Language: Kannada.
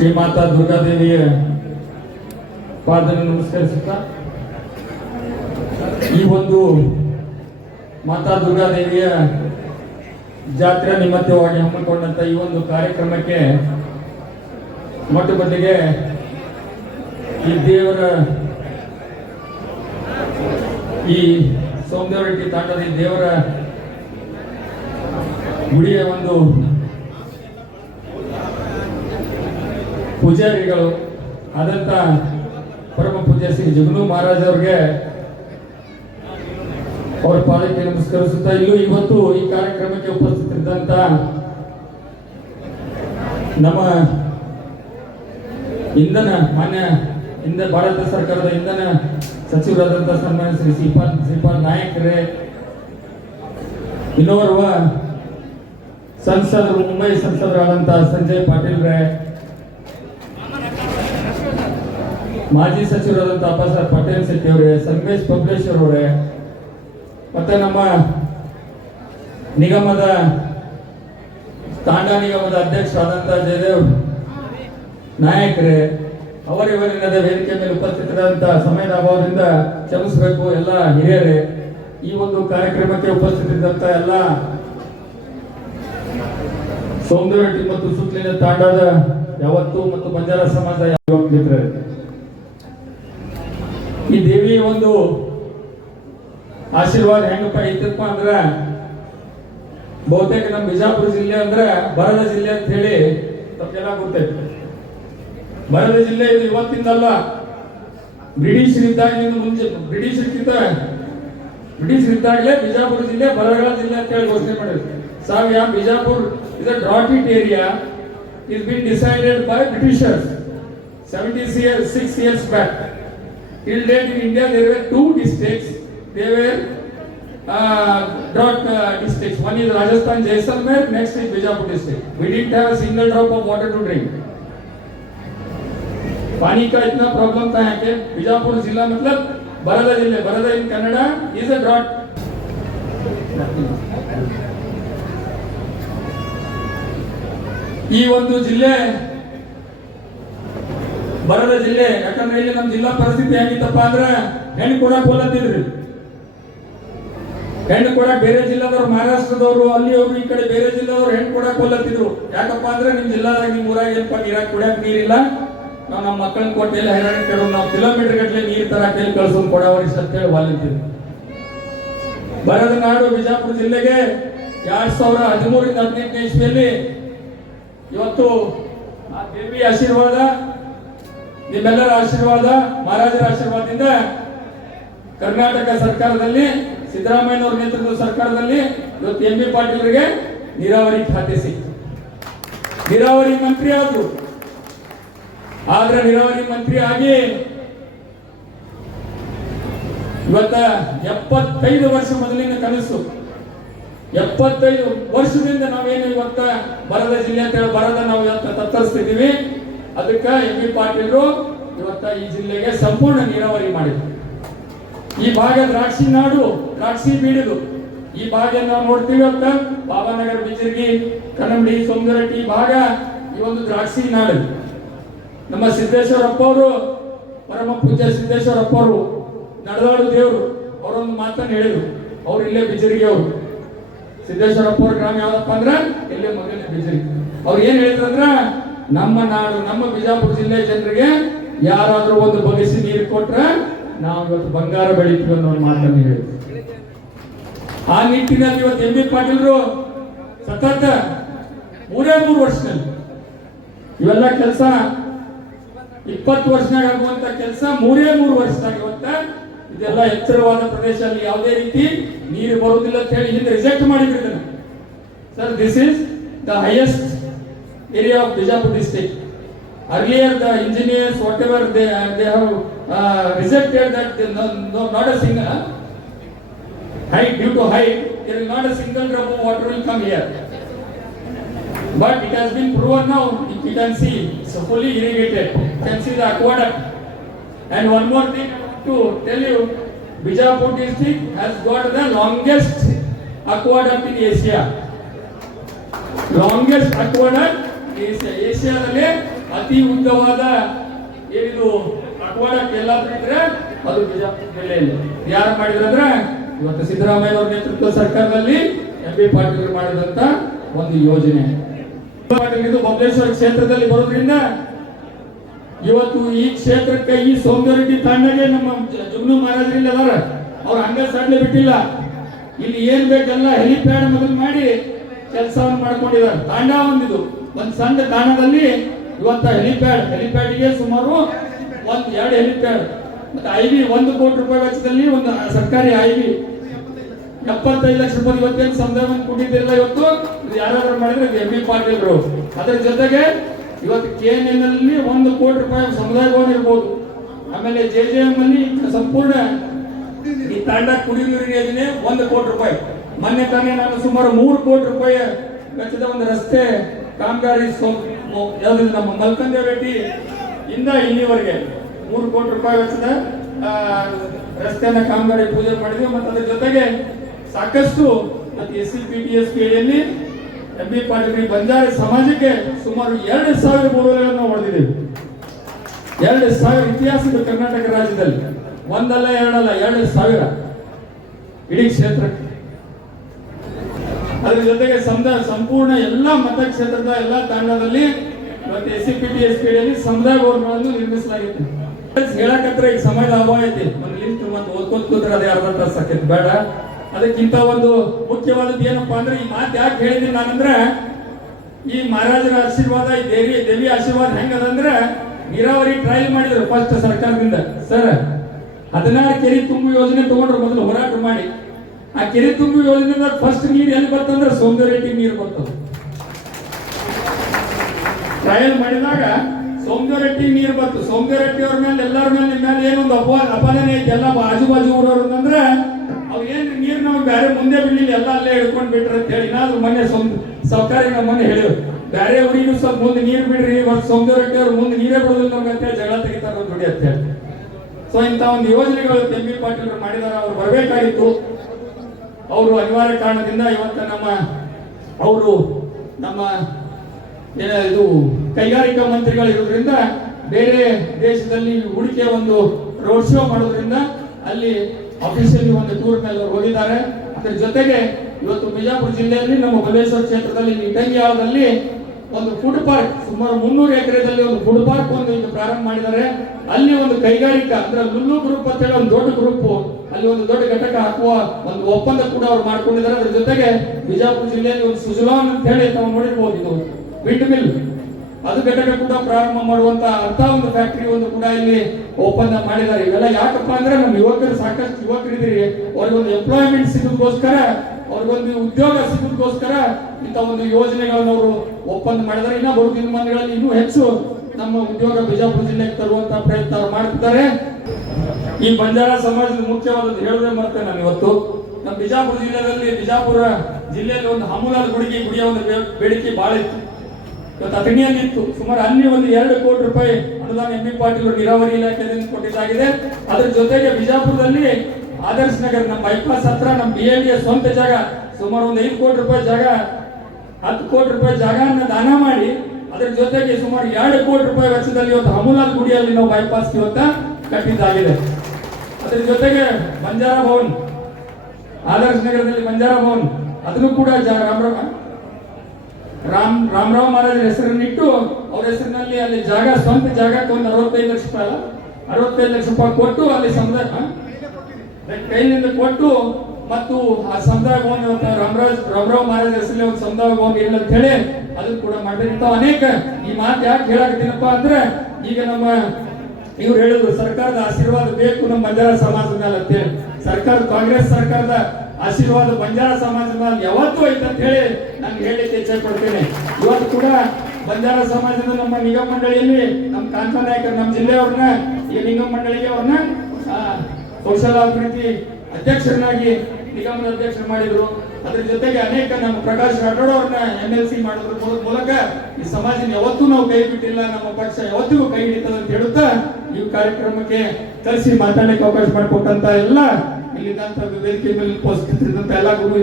ಶ್ರೀ ಮಾತಾ ದುರ್ಗಾದೇವಿಯ ಪಾದವನ್ನು ನಮಸ್ಕರಿಸುತ್ತಾ, ಈ ಒಂದು ಮಾತಾ ದುರ್ಗಾದೇವಿಯ ಜಾತ್ರೆ ನಿಮಿತ್ತವಾಗಿ ಹಮ್ಮಿಕೊಂಡಂಥ ಈ ಒಂದು ಕಾರ್ಯಕ್ರಮಕ್ಕೆ ಮೊಟ್ಟ ಮೊದಲಿಗೆ ಈ ದೇವರ ಈ ಸೋಮದೇವರೆಡ್ಡಿ ತಾಂಡದ ದೇವರ ಗುಡಿಯ ಒಂದು ಪೂಜಾರಿಗಳು ಆದಂತ ಪರಮ ಪೂಜ್ಯ ಶ್ರೀ ಜಗನು ಮಹಾರಾಜ್ ಅವ್ರಿಗೆ ಅವರ ಪಾದಕ್ಕೆ ನಮಸ್ಕರಿಸುತ್ತಾ ಇಲ್ಲೂ ಇವತ್ತು ಈ ಕಾರ್ಯಕ್ರಮಕ್ಕೆ ಉಪಸ್ಥಿತರಿದ್ದಂತ ನಮ್ಮ ಇಂಧನ, ಮಾನ್ಯ ಇಂದ ಭಾರತ ಸರ್ಕಾರದ ಇಂಧನ ಸಚಿವರಾದಂತಹ ಸನ್ಮಾನ್ಯ ಶ್ರೀ ಶ್ರೀಪಾಲ್ ಶ್ರೀಪಾಲ್ ನಾಯಕರೇ ಇನ್ನೋರ್ವ ಸಂಸದರು, ಮುಂಬೈ ಸಂಸದರಾದಂತಹ ಸಂಜಯ್ ಪಾಟೀಲ್ ಮಾಜಿ ಸಚಿವರಾದಂತಹ ಅಪ್ಪಾಸಾಹೇಬ್ ಪಟೇಲ್ ಶೆಟ್ಟಿ ಅವರೇ, ಸಂಗಮೇಶ್ ಪಬ್ಲೇಶ್ವರ್ ಅವರೇ, ಮತ್ತೆ ನಮ್ಮ ನಿಗಮದ ತಾಂಡ ನಿಗಮದ ಅಧ್ಯಕ್ಷರಾದಂತಹ ಜಯದೇವ್ ನಾಯಕರೇ ಅವರಿವರಿಲ್ಲದ ವೇದಿಕೆ ಮೇಲೆ ಉಪಸ್ಥಿತರಾದಂತಹ ಸಮಯದ ಅಭಾವದಿಂದ ಕ್ಷಮಿಸಬೇಕು ಎಲ್ಲ ಹಿರಿಯರೇ. ಈ ಒಂದು ಕಾರ್ಯಕ್ರಮಕ್ಕೆ ಉಪಸ್ಥಿತರಿದ್ದಂತ ಎಲ್ಲ ಸೌಂದರ್ಯ ಮತ್ತು ಸುತ್ತಲಿನ ತಾಂಡಾದ ಯಾವತ್ತು ಮತ್ತು ಬಂಜಾರ ಸಮಾಜ ಯಾವ ಈ ದೇವಿ ಒಂದು ಆಶೀರ್ವಾದ ಹೆಂಗಪ್ಪ ಐತಪ್ಪ ಅಂದ್ರೆ ಬಹುತೇಕ ನಮ್ಮ ಬಿಜಾಪುರ ಜಿಲ್ಲೆ ಅಂದ್ರೆ ಬರದ ಜಿಲ್ಲೆ ಅಂತ ಹೇಳಿ ತಮಗೆಲ್ಲ ಗೊತ್ತೈತೆ. ಬರದ ಜಿಲ್ಲೆ ಇದು ಇವತ್ತಿಂದಲ್ಲ ಬ್ರಿಟಿಷರಿದ್ದಾಗಿಂದ ಮುಂಚೆ ಬ್ರಿಟಿಷರಿಗಿಂತ ಬ್ರಿಟಿಷರಿದ್ದಾಗಲೇ ಬಿಜಾಪುರ ಜಿಲ್ಲೆ ಬರಗಾಲ ಜಿಲ್ಲೆ ಅಂತ ಹೇಳಿ ಘೋಷಣೆ ಮಾಡಿದ್ರು. ಸಾವ್ಯ, Bijapur is a drought hit area is been decided by britishers seventy six years back Till date in India, there were two districts. They were uh, drought uh, districts. One is Rajasthan, Jaisalmer. Next is Bijapur district. We didn't have a single drop of water to drink. पानी का इतना प्रॉब्लम था यहाँ के बीजापुर जिला मतलब बरदा जिले बरदा in Kannada is a drought ಈ ಒಂದು ಜಿಲ್ಲೆ ಬರದ ಜಿಲ್ಲೆ ಯಾಕಂದ್ರೆ ಇಲ್ಲಿ ನಮ್ಮ ಜಿಲ್ಲಾ ಪರಿಸ್ಥಿತಿ ಹೆಂಗಿತ್ತಪ್ಪ ಅಂದ್ರೆ ಹೆಣ್ಣು ಕೊಡಕ್ ಹೋಲತ್ತಿದ್ರಿ ಹೆಣ್ಣು ಕೊಡಕ್ ಬೇರೆ ಜಿಲ್ಲಾದವ್ರು, ಮಹಾರಾಷ್ಟ್ರದವರು ಅಲ್ಲಿ ಅವರು ಈ ಕಡೆ ಬೇರೆ ಜಿಲ್ಲಾದವ್ರು ಹೆಣ್ಣು ಕೊಡಕ್ ಹೋಲತ್ತಿದ್ರು ಯಾಕಪ್ಪ ಅಂದ್ರೆ ನಿಮ್ ಜಿಲ್ಲಾದಾಗ ನಿಮ್ ಊರಾಗ ಏನಪ್ಪ ನೀರಾಗ ಕುಡಿಯಕ್ ನೀರಿಲ್ಲ? ನಾವು ನಮ್ಮ ಮಕ್ಕಳನ್ನ ಕೋಟೆಯಲ್ಲ ಎಲ್ಲ ಹೈರಾಣ ಕೇಳೋ ನಾವು ಕಿಲೋಮೀಟರ್ ಗಟ್ಟಲೆ ನೀರ್ ತರ ಕೇಳಿ ಕಳ್ಸೋದು ಕೊಡವರಿ ಸತ್ತೇಳಿ ವಾಲಿದ್ದೀವಿ. ಬರದ ನಾಡು ಬಿಜಾಪುರ ಜಿಲ್ಲೆಗೆ ಎರಡ್ ಸಾವಿರ ಹದಿಮೂರಿಂದ ಹದಿನೆಂಟನೇ ಇಸ್ವಿಯಲ್ಲಿ ಇವತ್ತು ಆ ದೇವಿ ಆಶೀರ್ವಾದ ನಿಮ್ಮೆಲ್ಲರ ಆಶೀರ್ವಾದ, ಮಹಾರಾಜರ ಆಶೀರ್ವಾದದಿಂದ ಕರ್ನಾಟಕ ಸರ್ಕಾರದಲ್ಲಿ, ಸಿದ್ದರಾಮಯ್ಯನವರ ನೇತೃತ್ವದ ಸರ್ಕಾರದಲ್ಲಿ ಇವತ್ತು ಎಂ ಬಿ ಪಾಟೀಲ್ರಿಗೆ ನೀರಾವರಿ ಖಾತೆ ಸಿಕ್ತು. ನೀರಾವರಿ ಮಂತ್ರಿ ಆದ್ರು. ಆದ್ರೆ ನೀರಾವರಿ ಮಂತ್ರಿ ಆಗಿ ಇವತ್ತ ಎಪ್ಪತ್ತೈದು ವರ್ಷ ಮೊದಲಿನ ಕನಸು. ಎಪ್ಪತ್ತೈದು ವರ್ಷದಿಂದ ನಾವೇನು ಇವತ್ತ ಬರದ ಜಿಲ್ಲೆ ಅಂತ ಹೇಳಿ ಬರದ ನಾವು ಇವತ್ತ ತತ್ತರಿಸ್ತಿದೀವಿ ಅದಕ್ಕ ಎಂ ಬಿ ಪಾಟೀಲ್ರು ಇವತ್ತ ಈ ಜಿಲ್ಲೆಗೆ ಸಂಪೂರ್ಣ ನೀರಾವರಿ ಮಾಡಿದ್ರು. ಈ ಭಾಗ ದ್ರಾಕ್ಷಿ ನಾಡು, ದ್ರಾಕ್ಷಿ ಬೀಡಿದು. ಈ ಭಾಗ ನಾವು ನೋಡ್ತೀವಿ ಅಂತ ಬಾಬಾನಗರ, ಬಿಜರ್ಗಿ, ಕನ್ನಂಬಡಿ ಈ ಭಾಗ ಈ ಒಂದು ದ್ರಾಕ್ಷಿ ನಾಡು. ನಮ್ಮ ಸಿದ್ದೇಶ್ವರಪ್ಪ ಅವರು, ಪರಮ ಪೂಜ್ಯ ಸಿದ್ದೇಶ್ವರಪ್ಪ ಅವರು ನಡೆದಾಡು ದೇವರು, ಅವರೊಂದು ಮಾತನ್ನು ಹೇಳಿದ್ರು. ಅವ್ರು ಇಲ್ಲೇ ಬಿಜರ್ಗಿ ಅವರು. ಸಿದ್ದೇಶ್ವರಪ್ಪ ಅವ್ರ ಗ್ರಾಮ ಯಾವ್ದಪ್ಪ ಅಂದ್ರೆ, ಇಲ್ಲೇ ಮೊದಲನೇ ಬಿಜರ್ಗಿ. ಅವ್ರು ಏನ್ ಅಂದ್ರ ನಮ್ಮ ನಾಡು, ನಮ್ಮ ಬಿಜಾಪುರ ಜಿಲ್ಲೆ ಜನರಿಗೆ ಯಾರಾದರೂ ಒಂದು ಬಗೆಸಿ ನೀರು ಕೊಟ್ರೆ ನಾವು ಇವತ್ತು ಬಂಗಾರ ಬೆಳಿತೀವಿ ಅನ್ನೋ ಮಾತನ್ನು ಹೇಳಿ ಆ ನಿಟ್ಟಿನಲ್ಲಿ ಇವತ್ತು ಎಂ ಬಿ ಪಾಟೀಲ್ರು ಸತತ ಮೂರೇ ಮೂರು ವರ್ಷದಲ್ಲಿ ಇವೆಲ್ಲ ಕೆಲಸ ಇಪ್ಪತ್ತು ವರ್ಷನಾಗ ಆಗುವಂತ ಕೆಲಸ ಮೂರೇ ಮೂರು ವರ್ಷದಾಗ ಇವತ್ತ ಇದೆಲ್ಲ ಎಚ್ಚರವಾದ ಪ್ರದೇಶ ಅಲ್ಲಿ ಯಾವುದೇ ರೀತಿ ನೀರು ಬರುವುದಿಲ್ಲ ಅಂತ ಹೇಳಿ ಹಿಂದೆ ರಿಜೆಕ್ಟ್ ಮಾಡಿದ್ರು sir this is the highest area of Bijapur district. Earlier, the engineers, whatever they uh, they have uh, rejected that no, no, not a single uh, height due to height, there is not a single drop of water will come here. But it has been proven now. If You can see it's fully irrigated. You can see the aqueduct. And one more thing to tell you, Bijapur district has got the longest aqueduct in Asia. Longest aqueduct aqueduct ಏಷ್ಯಾದಲ್ಲಿ ಅತಿ ಉದ್ದವಾದ ಏನಿದು ಅಕ್ವಾಡ ಎಲ್ಲಾದ್ರೂ ಇದ್ರೆ ಅದು ಬಿಜಾಪುರ ಇಲ್ಲ. ಯಾರು ಮಾಡಿದ್ರಂದ್ರೆ ಇವತ್ತು ಸಿದ್ದರಾಮಯ್ಯ ಅವರ ನೇತೃತ್ವ ಸರ್ಕಾರದಲ್ಲಿ ಎಂ ಬಿ ಪಾಟೀಲ್ ಮಾಡಿದಂತ ಒಂದು ಯೋಜನೆ. ಇದು ಬಬಲೇಶ್ವರ ಕ್ಷೇತ್ರದಲ್ಲಿ ಬರೋದ್ರಿಂದ ಇವತ್ತು ಈ ಕ್ಷೇತ್ರಕ್ಕೆ ಈ ಸೌಂದರ್ಯ ತಾಂಡಗೆ ನಮ್ಮ ಜುಗ್ನು ಮಹಾರಾಜರಿಂದ ಅದಾರ. ಅವ್ರು ಹಂಗೆ ಸಡ್ಲೆ ಬಿಟ್ಟಿಲ್ಲ. ಇಲ್ಲಿ ಏನ್ ಬೇಕೆಲ್ಲ ಹೆಲಿಪ್ಯಾಡ್ ಮೊದಲು ಮಾಡಿ ಕೆಲಸವನ್ನು ಮಾಡ್ಕೊಂಡಿದ್ದಾರೆ. ತಾಂಡ ಒಂದಿದು. ಒಂದು ಸಣ್ಣ ತಾಣದಲ್ಲಿ ಇವತ್ತ ಹೆಲಿಪ್ಯಾಡ್ ಹೆಲಿಪ್ಯಾಡ್ಗೆ ಸುಮಾರು ಒಂದ್ ಎರಡು ಹೆಲಿಪ್ಯಾಡ್ ಮತ್ತೆ ಐ ವಿ ಒಂದು ಕೋಟಿ ರೂಪಾಯಿ ವೆಚ್ಚದಲ್ಲಿ ಒಂದು ಸರ್ಕಾರಿ ಐ ವಿ ಎಪ್ಪತ್ತೈದು ಲಕ್ಷ ರೂಪಾಯಿ ಇವತ್ತೇನು ಸಂದರ್ಭ ಕೊಟ್ಟಿದ್ದಿಲ್ಲ ಇವತ್ತು? ಯಾರಾದ್ರೂ ಮಾಡಿದ್ರೆ ಎಂ ಬಿ ಪಾಟೀಲ್ರು. ಅದ್ರ ಜೊತೆಗೆ ಇವತ್ತು ಕೆ ಎನ್ ಎನ್ ಅಲ್ಲಿ ಒಂದು ಕೋಟಿ ರೂಪಾಯಿ ಸಮುದಾಯ ಭವನ ಇರ್ಬೋದು. ಆಮೇಲೆ ಜೆ ಜೆ ಎಂ ಅಲ್ಲಿ ಸಂಪೂರ್ಣ ಈ ತಾಂಡ ನೀರಿನ ಯೋಜನೆ ಒಂದು ಕೋಟಿ ರೂಪಾಯಿ. ಮೊನ್ನೆ ತಾನೇ ನಾನು ಸುಮಾರು ಮೂರು ಕೋಟಿ ರೂಪಾಯಿ ವೆಚ್ಚದ ಒಂದು ರಸ್ತೆ ಕಾಮಗಾರಿ ಮೊ- ನಮ್ಮ ಮಲ್ಕಂದೇ ಭೇಟಿ. ಇಂದ ಇಲ್ಲಿವರೆಗೆ ಮೂರು ಕೋಟಿ ರೂಪಾಯಿ ವೆಚ್ಚದ ರಸ್ತೆಯನ್ನ ಕಾಮಗಾರಿ ಪೂಜೆ ಮಾಡಿದ್ವಿ. ಮತ್ತು ಅದರ ಜೊತೆಗೆ ಸಾಕಷ್ಟು ಮತ್ತು S C P T S ಕೇಳಿಯಲ್ಲಿ M B Patil Banjara ಸಮಾಜಕ್ಕೆ ಸುಮಾರು ಎರಡು ಸಾವಿರ ಬೋರ್ವೆಲ್ಗಳನ್ನು ಹೊಡೆದಿದ್ದೀವಿ ಎರಡು ಸಾವಿರ ಇತಿಹಾಸ ಇದೆ ಕರ್ನಾಟಕ ರಾಜ್ಯದಲ್ಲಿ ಒಂದಲ್ಲ ಎರಡಲ್ಲ ಎರಡು ಸಾವಿರ. ಇಡೀ ಕ್ಷೇತ್ರಕ್ಕೆ. ಅದ್ರ ಜೊತೆಗೆ ಸಮುದಾಯ ಸಂಪೂರ್ಣ ಎಲ್ಲ ಮತಕ್ಷೇತ್ರದ ಎಲ್ಲ ತಾಂಡದಲ್ಲಿ ಮತ್ತೆ S C P T S ಪಿಯಲ್ಲಿ ಸಮುದಾಯ ಭವನಗಳನ್ನು ನಿರ್ಮಿಸಲಾಗಿದೆ ಹೇಳಕತ್ರ ಈಗ ಸಮಯದ ಅಭಾವ ಐತಿ. ಒಂದು ಲಿಸ್ಟ್ ಮತ್ತೆ ಓದ್ಕೊಂತ ಕೂತ್ರೆ ಅದೇ ಅರ್ಧ ತಾಸು ಬೇಡ. ಅದಕ್ಕಿಂತ ಒಂದು ಮುಖ್ಯವಾದದ್ದು ಏನಪ್ಪಾ ಅಂದ್ರೆ ಈ ಮಾತು ಯಾಕೆ ಹೇಳಿದ್ದೀನಿ ನಾನಂದ್ರೆ, ಈ ಮಹಾರಾಜರ ಆಶೀರ್ವಾದ, ಈ ದೇವಿ ದೇವಿ ಆಶೀರ್ವಾದ ಹೆಂಗದಂದ್ರೆ ನೀರಾವರಿ ಟ್ರಯಲ್ ಮಾಡಿದ್ರು ಫಸ್ಟ್ ಸರ್ಕಾರದಿಂದ. ಸರ್ ಹದಿನಾರು ಕೆರೆ ತುಂಬು ಯೋಜನೆ ತಗೊಂಡ್ರು ಮೊದಲು ಹೋರಾಟ ಮಾಡಿ. ಆ ಕೆರೆ ತುಂಬು ಯೋಜನೆದಾಗ ಫಸ್ಟ್ ನೀರು ಎಲ್ಲಿ ಬರ್ತಂದ್ರೆ ಸೌಂದರ್ಯಟ್ಟಿ ನೀರು ಬರ್ತದೆ ಟ್ರಯಲ್ ಮಾಡಿದಾಗ ಸೌಂದರ್ಯಟ್ಟಿ ನೀರು ಬಂತು ಸೌಂದರ್ಯಟ್ಟಿ ಅವ್ರ ಮೇಲೆ ಎಲ್ಲರ ಮೇಲೆ ಮೇಲೆ ಏನೊಂದು ಅಪ ಅಪಾಲನೆ ಐತಿ. ಎಲ್ಲ ಆಜು ಬಾಜು ಊರವ್ರು ಅಂದ್ರೆ ಅವ್ ಏನು ನೀರು ನಮಗೆ ಬೇರೆ ಮುಂದೆ ಬಿಡ್ಲಿಲ್ಲ. ಎಲ್ಲ ಅಲ್ಲೇ ಹಿಡ್ಕೊಂಡು ಬಿಟ್ರಿ ಅಂತ ಹೇಳಿ. ಏನಾದ್ರು ಮೊನ್ನೆ ಸರ್ಕಾರಿ ನಮ್ಮ ಮೊನ್ನೆ ಹೇಳಿದ್ರು. ಬೇರೆ ಊರಿಗೂ ಸ್ವಲ್ಪ ಮುಂದೆ ನೀರು ಬಿಡ್ರಿ. ಇವತ್ತು ಸೌಂದರ್ಯಟ್ಟಿ ಅವ್ರು ಮುಂದೆ ನೀರೇ ಬಿಡೋದಿಲ್ಲ ನಮ್ಗೆ ಅಂತ ಜಗಳ ತೆಗಿತಾರ ದುಡಿ ಅಂತ ಹೇಳಿ ಸೊ ಇಂಥ ಒಂದು ಯೋಜನೆಗಳು ಎಂ ಬಿ ಪಾಟೀಲ್ ಮಾಡಿದಾರ. ಅವ್ರು ಬರಬೇಕಾಗಿತ್ತು. ಅವರು ಅನಿವಾರ್ಯ ಕಾರಣದಿಂದ ಇವತ್ತು ನಮ್ಮ ಅವರು ನಮ್ಮ ಇದು ಕೈಗಾರಿಕಾ ಮಂತ್ರಿಗಳಿರೋದ್ರಿಂದ ಬೇರೆ ದೇಶದಲ್ಲಿ ಹೂಡಿಕೆ ಒಂದು ರೋಡ್ ಶೋ ಮಾಡೋದ್ರಿಂದ ಅಲ್ಲಿ ಅಫಿಷಿಯಲಿ ಒಂದು ಟೂರ್ ಮೇಲೆ ಹೋಗಿದ್ದಾರೆ. ಅದರ ಜೊತೆಗೆ ಇವತ್ತು ಬಿಜಾಪುರ ಜಿಲ್ಲೆಯಲ್ಲಿ ನಮ್ಮ ಬಲೇಶ್ವರ ಕ್ಷೇತ್ರದಲ್ಲಿ ಇಟಂಗಿಯಾಳದಲ್ಲಿ ಒಂದು ಫುಡ್ ಪಾರ್ಕ್ ಸುಮಾರು ಮುನ್ನೂರು ಎಕರೆದಲ್ಲಿ ಒಂದು ಫುಡ್ ಪಾರ್ಕ್ ಒಂದು ಈಗ ಪ್ರಾರಂಭ ಮಾಡಿದ್ದಾರೆ. ಅಲ್ಲಿ ಒಂದು ಕೈಗಾರಿಕಾ, ಅಂದ್ರೆ ಲುಲ್ಲು ಗ್ರೂಪ್ ಅಂತ ಹೇಳಿ ಒಂದು ದೊಡ್ಡ ಗ್ರೂಪ್ ಅಲ್ಲಿ ಒಂದು ದೊಡ್ಡ ಘಟಕ ಹಾಕುವ ಒಂದು ಒಪ್ಪಂದ ಕೂಡ ಅವ್ರು ಮಾಡ್ಕೊಂಡಿದ್ದಾರೆ. ಅದ್ರ ಜೊತೆಗೆ ಬಿಜಾಪುರ ಜಿಲ್ಲೆಯಲ್ಲಿ ಒಂದು ಸುಜಲಾನ್ ಅಂತ ಹೇಳಿ ನಾವು ನೋಡಿರ್ಬೋದು ಇದು. ವಿಂಡ್ ಮಿಲ್ ಅದು ಘಟಕ ಕೂಡ ಪ್ರಾರಂಭ ಮಾಡುವಂತ ಅಂತ ಒಂದು ಫ್ಯಾಕ್ಟರಿ ಒಂದು ಕೂಡ ಇಲ್ಲಿ ಒಪ್ಪಂದ ಮಾಡಿದ್ದಾರೆ. ಇವೆಲ್ಲ ಯಾಕಪ್ಪ ಅಂದ್ರೆ ನಮ್ಮ ಯುವಕರು ಸಾಕಷ್ಟು ಯುವಕರಿದ್ದೀರಿ. ಅವ್ರಿಗೊಂದು ಎಂಪ್ಲಾಯ್ಮೆಂಟ್ ಸಿಗೋದಕ್ಕೋಸ್ಕರ ಅವ್ರಿಗೊಂದು ಉದ್ಯೋಗ ಸಿಗೋದಕ್ಕೋಸ್ಕರ ಇಂಥ ಒಂದು ಯೋಜನೆಗಳನ್ನು ಅವರು ಒಪ್ಪಂದ ಮಾಡಿದರೆ. ಇನ್ನ ಬರುವ ದಿನಮಾನಗಳಲ್ಲಿ ಇನ್ನೂ ಹೆಚ್ಚು ನಮ್ಮ ಉದ್ಯೋಗ ಬಿಜಾಪುರ ಜಿಲ್ಲೆಗೆ ತರುವಂತ ಪ್ರಯತ್ನ ಮಾಡ್ತಿದ್ದಾರೆ. ಈ ಬಂಜಾರ ಸಮಾಜದ ಮುಖ್ಯವಾದದ್ದು ಹೇಳದೆ ಮರ್ತೇನೆ ನಾನು ಇವತ್ತು. ನಮ್ಮ ಬಿಜಾಪುರ ಜಿಲ್ಲೆಯಲ್ಲಿ ಬಿಜಾಪುರ ಜಿಲ್ಲೆಯಲ್ಲಿ ಒಂದು ಹಮೂಲಾದ ಗುಡಿಗೆ ಗುಡಿಯ ಒಂದು ಬೇಡಿಕೆ ಬಹಳ ಇತ್ತು. ಇವತ್ತು ಅಥಣಿಯಲ್ಲಿ ಇತ್ತು ಸುಮಾರು ಅಲ್ಲಿ ಒಂದು ಎರಡು ಕೋಟಿ ರೂಪಾಯಿ ಅನುದಾನ ಎಂ ಬಿ ಪಾಟೀಲ್ ನೀರಾವರಿ ಇಲಾಖೆಯಿಂದ ಕೊಟ್ಟಿದ್ದಾಗಿದೆ. ಅದರ ಜೊತೆಗೆ ಬಿಜಾಪುರದಲ್ಲಿ ಆದರ್ಶ ನಗರ, ನಮ್ಮ ಬೈಪಾಸ್ ಹತ್ರ, ನಮ್ಮ ಬಿ ಎಲ್ ಸ್ವಂತ ಜಾಗ, ಸುಮಾರು ಒಂದು ಐದು ಕೋಟಿ ರೂಪಾಯಿ ಜಾಗ, ಹತ್ತು ಕೋಟಿ ರೂಪಾಯಿ ಜಾಗನ ದಾನ ಮಾಡಿ, ಅದ್ರ ಜೊತೆಗೆ ಸುಮಾರು ಎರಡು ಕೋಟಿ ರೂಪಾಯಿ ವೆಚ್ಚದಲ್ಲಿ ಇವತ್ತು ಹಮುಲಾಲ್ ಗುಡಿಯಲ್ಲಿ ನಾವು ಬೈಪಾಸ್ ಇವತ್ತ ಕಟ್ಟಿದ್ದಾಗಿದೆ ಅದ್ರ ಜೊತೆಗೆ ಬಂಜಾರ ಭವನ್, ಆದರ್ಶ ನಗರದಲ್ಲಿ ಬಂಜಾರ ಭವನ್, ಅದನ್ನು ಕೂಡ ರಾಮರಾವ್ ರಾಮ್ ರಾಮರಾವ್ ಮಹಾರಾಜರ ಹೆಸರನ್ನಿಟ್ಟು ಅವ್ರ ಹೆಸರಿನಲ್ಲಿ ಅಲ್ಲಿ ಜಾಗ, ಸ್ವಂತ ಜಾಗಕ್ಕೆ ಒಂದು ಅರವತ್ತೈದು ಲಕ್ಷ ರೂಪಾಯಿ ಅರವತ್ತೈದು ಲಕ್ಷ ರೂಪಾಯಿ ಕೊಟ್ಟು ಅಲ್ಲಿ ಸಮುದಾಯ? ಕೈಲಿಂದ ಕೊಟ್ಟು ಮತ್ತು ಆ ಸಮುದಾಯ ಭವನ ರಾಮರಾಜ್, ರಾಮರಾವ್ ಮಹಾರಾಜ್ ಹೆಸರಲ್ಲಿ ಒಂದು ಸಮುದಾಯ ಭವನ ಇಲ್ಲ ಅಂತ ಹೇಳಿ ಅದನ್ನು ಕೂಡ ಮಾಡಿದಂತ ಅನೇಕ ಈ ಮಾತು ಯಾಕೆ ಹೇಳಕತ್ತೀನಪ್ಪ ಅಂದ್ರೆ, ಈಗ ನಮ್ಮ ಇವ್ರು ಹೇಳಿದ್ರು, ಸರ್ಕಾರದ ಆಶೀರ್ವಾದ ಬೇಕು ನಮ್ಮ ಬಂಜಾರ ಸಮಾಜದ ಮೇಲೆ ಅಂತೇಳಿ ಸರ್ಕಾರ ಕಾಂಗ್ರೆಸ್ ಸರ್ಕಾರದ ಆಶೀರ್ವಾದ ಬಂಜಾರ ಸಮಾಜದ ಮೇಲೆ ಯಾವತ್ತೂ ಐತೆ ಅಂತ ಹೇಳಿ ನಾನು ಹೇಳಲಿಕ್ಕೆ ಇಚ್ಛೆ ಪಡ್ತೇನೆ. ಇವತ್ತು ಕೂಡ ಬಂಜಾರ ಸಮಾಜದ ನಮ್ಮ ನಿಗಮ ಮಂಡಳಿಯಲ್ಲಿ ನಮ್ಮ ಕಾಂತ ನಾಯಕರು ನಮ್ಮ ಜಿಲ್ಲೆಯವ್ರನ್ನ, ಈ ನಿಗಮ ಮಂಡಳಿಗೆ ಅವ್ರನ್ನ ಆ, ಕೌಶಲಾಭಿವೃದ್ಧಿ ಅಧ್ಯಕ್ಷರನ್ನಾಗಿ ನಿಗಮದ ಅಧ್ಯಕ್ಷರು ಮಾಡಿದ್ರು. ಅದ್ರ ಜೊತೆಗೆ ಅನೇಕ ನಮ್ಮ ಪ್ರಕಾಶ್ ರಾಠೋಡ್ ಅವ್ರನ್ನ ಎಂ ಎಲ್ ಸಿ ಮಾಡೋದ್ರ ಮೂಲಕ ಈ ಸಮಾಜ ಯಾವತ್ತೂ ನಾವು ಕೈ ಬಿಟ್ಟಿಲ್ಲ ನಮ್ಮ ಪಕ್ಷ ಯಾವತ್ತಿಗೂ ಕೈ ಹಿಡಿತದೆ ಅಂತ ಹೇಳುತ್ತಾ ಈ ಕಾರ್ಯಕ್ರಮಕ್ಕೆ ಕಲಸಿ ಮಾತಾಡಲಿಕ್ಕೆ ಅವಕಾಶ ಮಾಡಿಕೊಟ್ಟಂತ ಎಲ್ಲ ಇಲ್ಲಿದ್ದಂತ ವೇದಿಕೆ ಮೇಲೆ ಪೋಸ್ಟ್ ಎಲ್ಲ ಗುರು